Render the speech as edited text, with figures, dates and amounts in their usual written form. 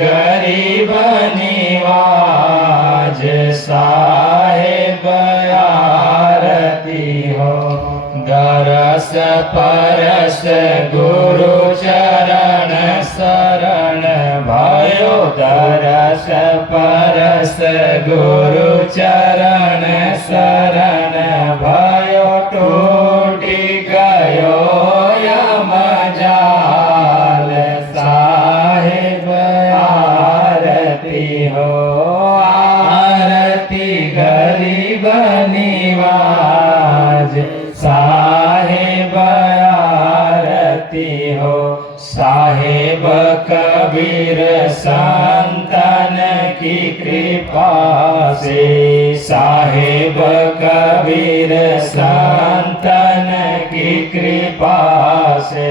गरीब निवाज साहेब आरती हो। दरस परस गुरु चरण शरण भयो। दरस परस गुरु चरण शरण भयो। टूटी गयो यम जाल साहेब आरती हो। आरती गरीब निवाज साहेब आरती हो। साहेब कबीर संतन की कृपा से। साहेब कबीर संतन की कृपा से